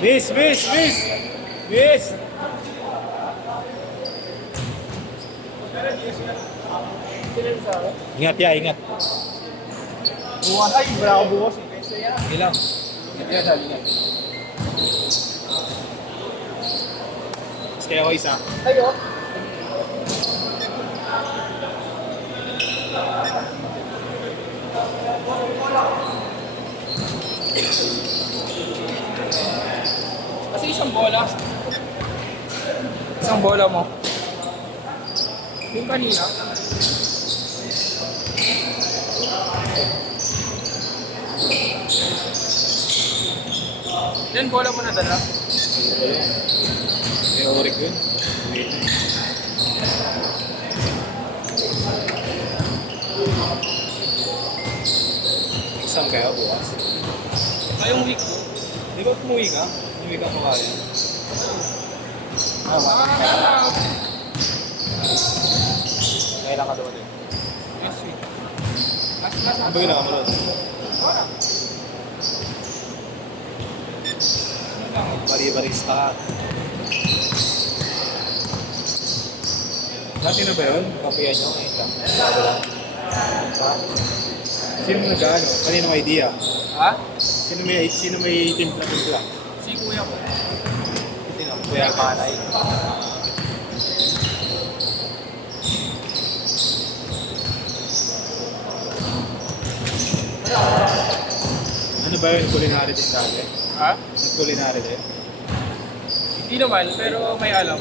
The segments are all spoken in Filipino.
Miss! Miss! Miss! Miss! Ingat ya, ingat. Bukas ay, bravo bukas. Ilang. Ingat ya, ingat. Mas kaya ako isa. Ayo. Kasi isang bola. Isang bola mo. Yung kanina. Yan, bola mo na dala. May orik yun. Exam kaya bukas? Ngayong week ko. Di ba umuwi ka? Umuwi ka pa kaya? Kailan ka dumating? Next week. Mas. Ang bagay na ka mo doon? Bari-barista ka. Dati na ba yun? Kapiyan nyo? Ngayon lang. Ha? Sino nag-ano? Kaninong idea? Ha? Sino may timpla-timpla? Si kuya ko. Sino? Kuya Panay. Ano ba yun? Culinary din dati? Ha? Culinary din? Hindi naman, pero may alam.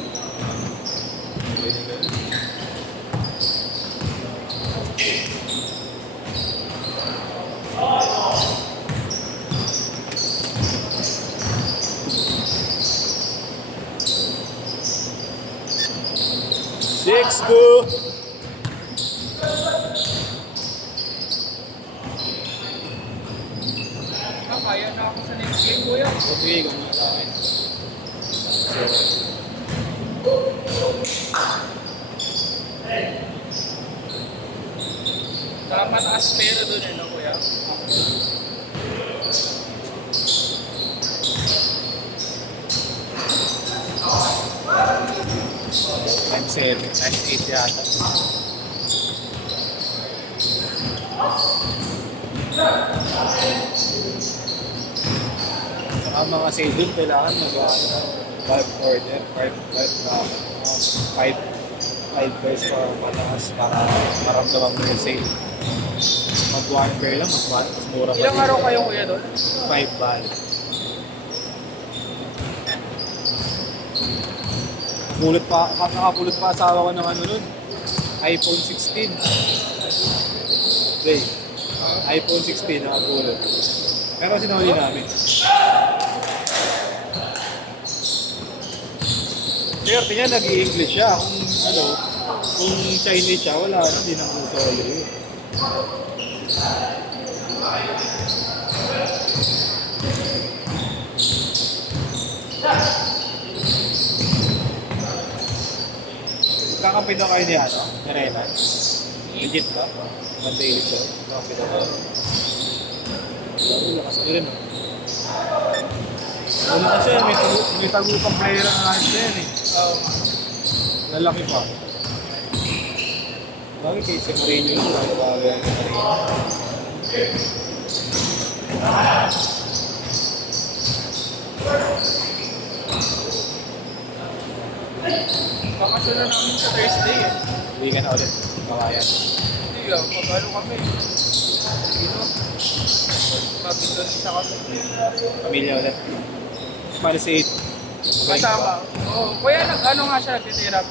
Six, two. Kaya na ako sa next game, kuya. Okay, kung mga sa akin. Mataas pero doon yun, no, kuya? Times 7, times 8 yata. Saka mga sale dun, kailangan mag-bulk order, 5 pairs pa mataas para maramdaman mo yung sale. Mag 1 pair lang, mas mura pa. Ilang araw kayo, kuya, doon? 5 bal. Nakapulot pa asawa ko ng ano nun, iPhone 16. Ray, iPhone 16 nakapulot. Pero sinuli namin. Swerte niya, nag-i-English siya. Kung Chinese siya, wala na, hindi na masoli yun. Kakapi daw kayo ni ano? Ni Renan? Legit ba? Mag-daily show? Kakapi daw kayo. Lalo, lakas ko rin. Wala kasi, may tagupang player ang ayos na yan eh. Lalaki pa. Bakit kay si Mourinho yun? Bagay kay Mourinho. Bakasyon na namin sa Thursday, eh. Uwi ka na ulit. Kawayan. Hindi, magano kami. Dito. Mabindon sa kami. Pamilya ulit. Bali si 8. Kasama. Oo. Kuya, ano nga siya nagtitira?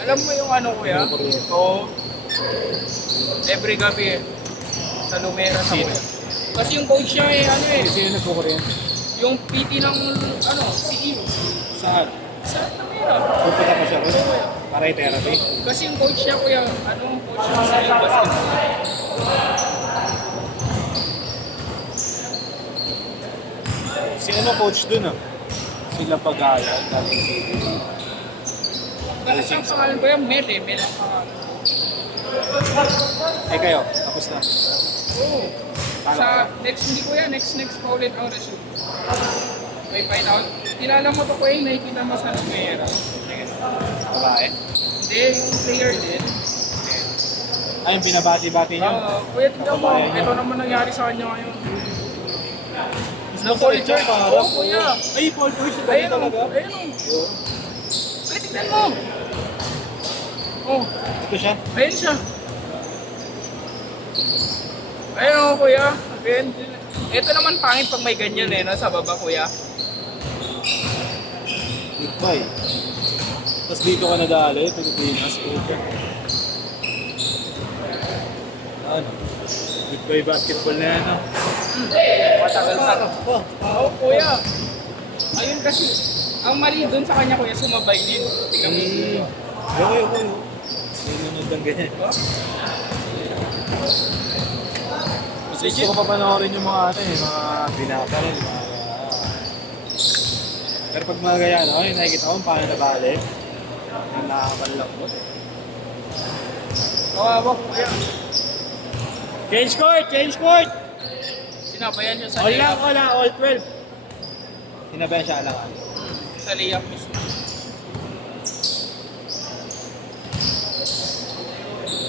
Alam mo yung ano, kuya? Oo. Every gabi, eh. Sa Lumera sa Sino? kuya. Kasi yung coach niya, eh, ano eh. Sino nagkukuryente? Yung PT ng, ano, CEO. Saan? Sa Lumera. Pupunta pa siya rin? Oo, kuya. Para i-therapy? Kasi yung coach niya, kuya, ano, coach niya sa basketball. Si ano coach dun ah? Sila Pagaya, dating city. Kasi ang pangalan ko yung Mel, eh. Mel ang pangalan. Eh kayo, tapos na. Oo. Sa next, hindi kuya, next pa ulit ako na shoot. May fight out. Kilala mo to kuya, nakikita mo sa Lumera. Babae. Hindi, yung player din. Ay, yung binabati-bati niyo. Kuya, tignan mo. Kababayan niya. Ito naman nangyari sa kanya ngayon. Mas makulit siya, parang. Oo, kuya. Ay, Paul George, ito Ayun o, talaga. ayun o. Kuya, tignan mo. Oh, Ito siya. ayun siya. Ayun o, kuya. Ayun. Ito naman pangit pag may ganyan eh, no, sa baba, kuya. Goodbye. Tapos dito ka nadali, Pilipinas, puta. Ano? Goodbye basketball na yan, ah. Matagal na to. Oh, Oo, kuya. Ayun kasi, ang mali dun sa kanya, kuya, sumabay din. Tingnan mo. Yo. Nunod ng ganyan. Mas gusto ko pa panoorin yung mga mga binata rin. Pero pag mga ganyan, yung nakikita ko paano nabalik. Yung nakakalak mo. Kawawa, kuya. Change court! Sinabayan niya sa All layup. all 12. Hinabayan siya alangan. Sa layup mismo.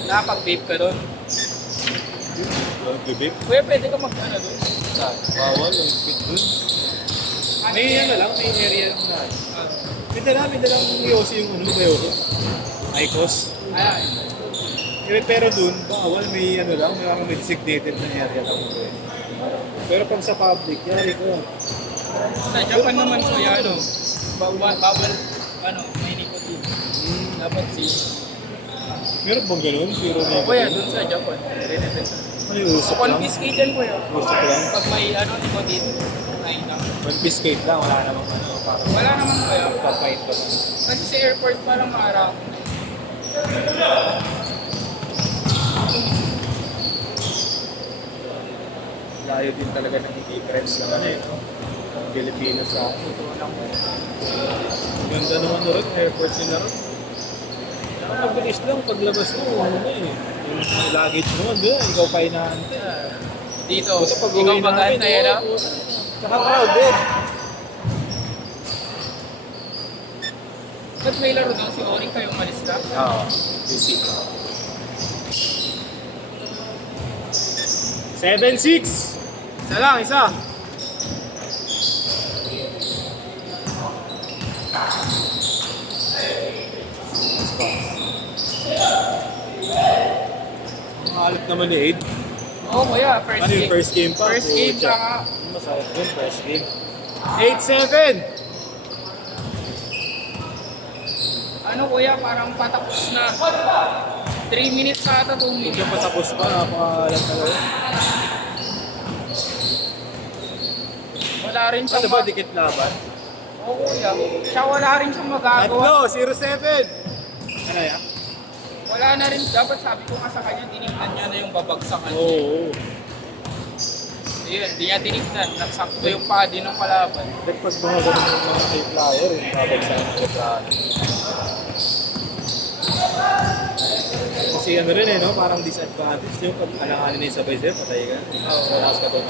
Nakapag-vape ka doon. Bibip? Kuya, pwede ka mag-ano doon. Bawal, yung pit dun. May lang, may area lang na. May dalang Yossi yung Yossi. Icos. Ayan. Pero dun, bawal, may lang, may mga designated na area lang. Pero pag sa public, yari ko. Sa Japan naman, kuya, bawal, may nicotine. Dapat Meron bang ganun? Pero kuya, doon sa Japan. Re-depende. Ano yung usap lang? Confiscate yan, kuya. Usap lang? Pag may nicotine, ay na. Confiscate lang, wala namang parang Wala naman, kuya. papait pa. Kasi sa airport parang maarap. Layo din talaga ng difference ng Pilipinas sa akin. Ganda naman na rin, airport nila rin. Mabilis lang, paglabas mo, yung luggage mo, ikaw pa inaantay. Dito, Buti pag ikaw uwi mag-antay namin, na. Saka crowded. Ba't may laro daw si Oring kayong malis ka? Oo, busy. 7-6! Isa lang, isa! Ang alat naman ni Aid. Oo, kuya. First Ano game. yung first game pa? First game pa nga. Masarap yun, first game. 8-7! Ano kuya, parang patapos na. 3 minutes ata, 2 Hindi minutes. pa tapos pa, napakalat talaga. Wala rin Ano siyang ba, dikit laban? Oo kuya. Siya wala rin siyang magagawa. Tatlo, 0-7! Ano yan? Wala na rin. Dapat sabi ko nga sa kanya, tinignan niya na yung babagsakan niya. Oo. Ayun, di niya tinignan. Nagsakto yung padi ng kalaban. Like pag mga ganun yung mga kay flyer, yung babagsakan ng letraan. Kasi ano rin no? Parang disadvantage yung pag alanganin na yung sabay sa'yo, patay ka. Malakas ka doon.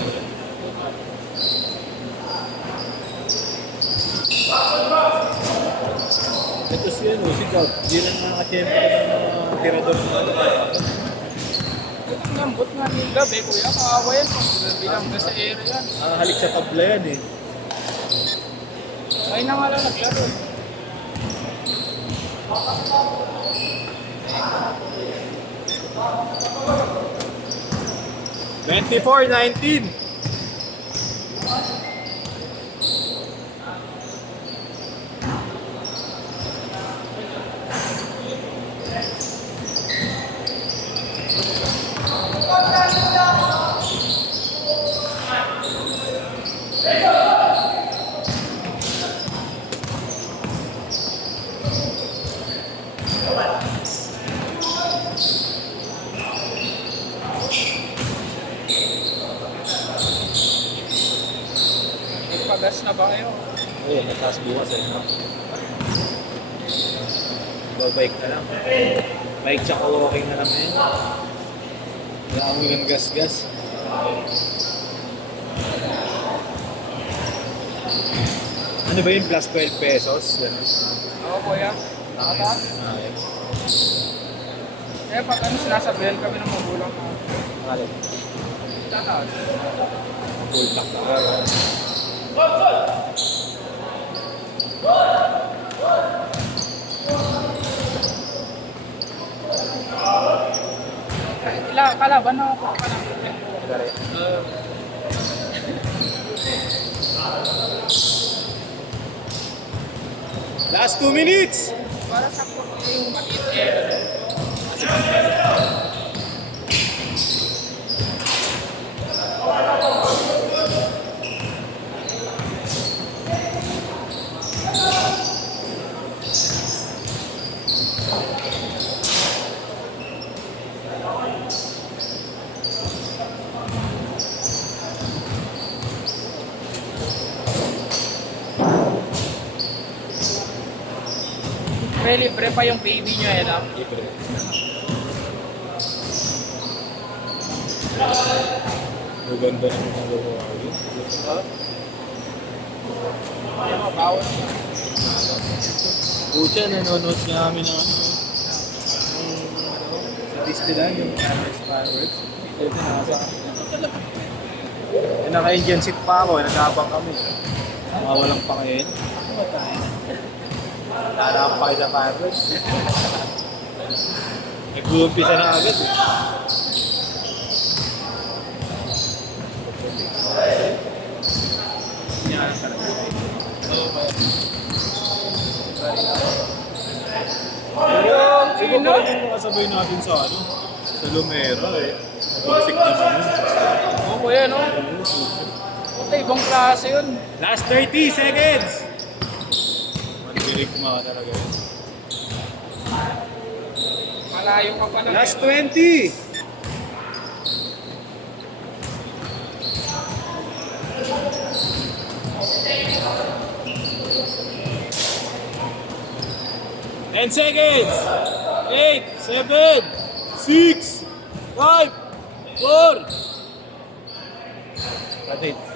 Ito siya, si Gab. Di lang nakakachempo ng mga tirador ng Ang lambot nga ni Gabi, kuya. Kakawa yan. Bilang ka sa area yan. halik sa tabla yan eh. Ay na nga lang naglaro eh. $24-19. Nagpagas na ba kayo? Ayun, nataas bukas eh. No? Babike na lang. Bike tsaka walking na lang eh. Kaya ang gas-gas. Ano ba yung plus 12 pesos? Ganun. Ako kuya. Nakataas. Kaya pag ano sinasabihan kami ng magulang na Alin? tataas. Full black na. Kalaban na ako pa lang. Last 2 minutes! Para sa yung maliit eh. Libre pa yung baby nyo eh lang. Libre. Maganda naman ang gawa yun. Bawal. Pucha, nanonood nga kami ng ano. Sa Disneyland, yung Paris Fireworks. Ito nasa. Eh, naka-engine seat pa ako, nag-abang kami. Mawalang pakain. Naraang pa kayo sa fireworks. Nag-uumpisa na agad eh. Yan talaga. Iba pa rin yung kasabay natin sa ano, sa Lumera eh. Basic naman yun. Oo kuya no? Puta ibang klase yun. Last 30 seconds! Manigilig mga talaga yun. Malayo ka pa na. Last 20! Ten seconds! 8, 7, 6, 5, 4. That's it.